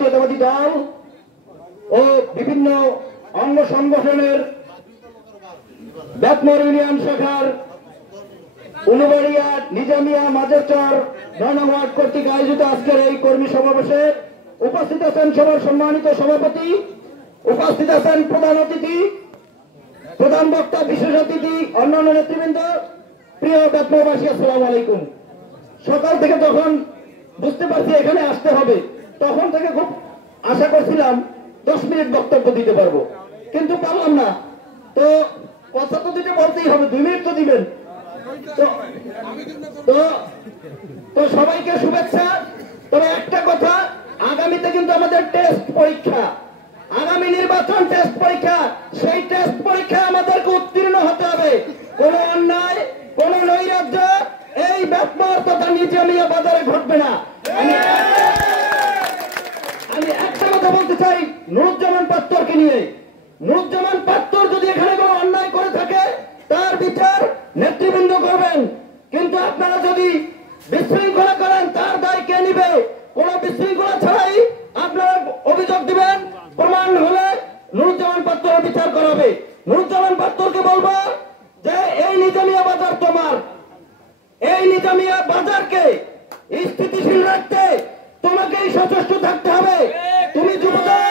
জাতীয়তাবাদী দল ও বিভিন্ন অঙ্গ সংগঠনের বেতমর ইউনিয়ন শাখার উলুবাড়িয়া নিজামিয়া মাঝেরচর ৯ নং ওয়ার্ড কর্তৃক আয়োজিত আজকের এই কর্মী সমাবেশে উপস্থিত আছেন সবার সম্মানিত সভাপতি, উপস্থিত আছেন প্রধান অতিথি, প্রধান বক্তা, বিশেষ অতিথি, অন্যান্য নেতৃবৃন্দ, প্রিয় বেতমরবাসী, আসসালামু আলাইকুম। সকাল থেকে যখন বুঝতে পারছি এখানে আসতে হবে, তখন থেকে খুব আশা করছিলাম 10 মিনিট বক্তব্য দিতে পারবো, কিন্তু পারলাম না। তো কথা তো দিতে বলতেই হবে, 2 মিনিট তো দিবেন। তো সবাইকে শুভেচ্ছা। তবে একটা কথা, আগামীতে কিন্তু আমাদের টেস্ট পরীক্ষা, আগামী নির্বাচন টেস্ট পরীক্ষা। সেই টেস্ট পরীক্ষা আমাদেরকে উত্তীর্ণ হতে হবে। কোন অন্যায়, কোন নৈরাজ্য এই বেতমর তথা নিজামিয়া বাজারে ঘটবে না। আমি একটা কথা বলতে চাই নুরুজ্জামান পাত্তরকে নিয়ে। নুরুজ্জামান পাত্তর যদি এখানে কোনো অন্যায় করে থাকে তার বিচার নেতৃবৃন্দ করবেন, কিন্তু আপনারা যদি বিশৃঙ্খলা করেন তার দায় কে নিবে? কোন বিশৃঙ্খলা ছাড়াই আপনারা অভিযোগ দিবেন, প্রমাণ হলে নুরুজ্জামান পাত্তরের বিচার করাবে। নুরুজ্জামান পাত্তরকে বলবো যে এই নিজামিয়া বাজার তোমার, এই নিজামিয়া বাজারকে স্থিতিশীল রাখতে তোমাকেই সচেষ্ট থাকতে হবে। তুমি যুবদল